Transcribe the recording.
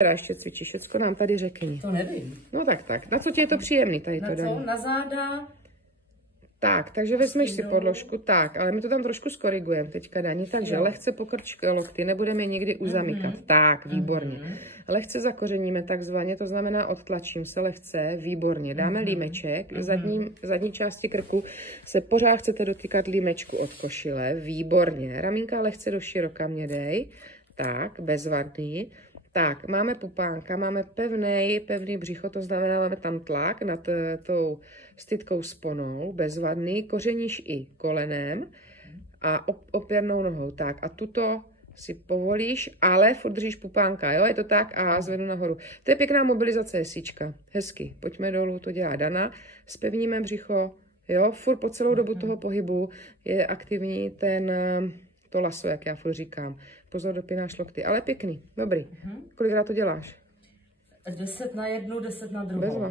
Teda ještě cvičíš, všecko nám tady řekni. To nevím. No tak. Na co ti je to příjemný tady to? Na co? Na záda. Tak, takže vezmeš si podložku, tak, ale my to tam trošku skorigujeme teďka, Dani, takže lehce pokrč lokty, nebudeme je nikdy uzamykat. Tak, výborně. Lehce zakořeníme takzvaně, to znamená odtlačím se lehce, výborně. Dáme límeček, zadní části krku se pořád chcete dotýkat límečku od košile, výborně. Ramínka lehce do široka mě dej, tak, bezvadný. Tak, máme pupánka, máme pevný břicho, to znamená, máme tam tlak nad tou stytkou sponou, bezvadný, kořeníš i kolenem a opěrnou nohou. Tak a tuto si povolíš, ale furt držíš pupánka, jo, je to tak a zvedu nahoru. To je pěkná mobilizace jesíčka, hezky, pojďme dolů, to dělá Dana, zpevníme břicho, jo, furt po celou dobu toho pohybu je aktivní to laso, jak já furt říkám. Pozor, dopínáš lokty, ale pěkný, dobrý. Kolikrát to děláš? 10 na jednu, 10 na druhou. Bezva.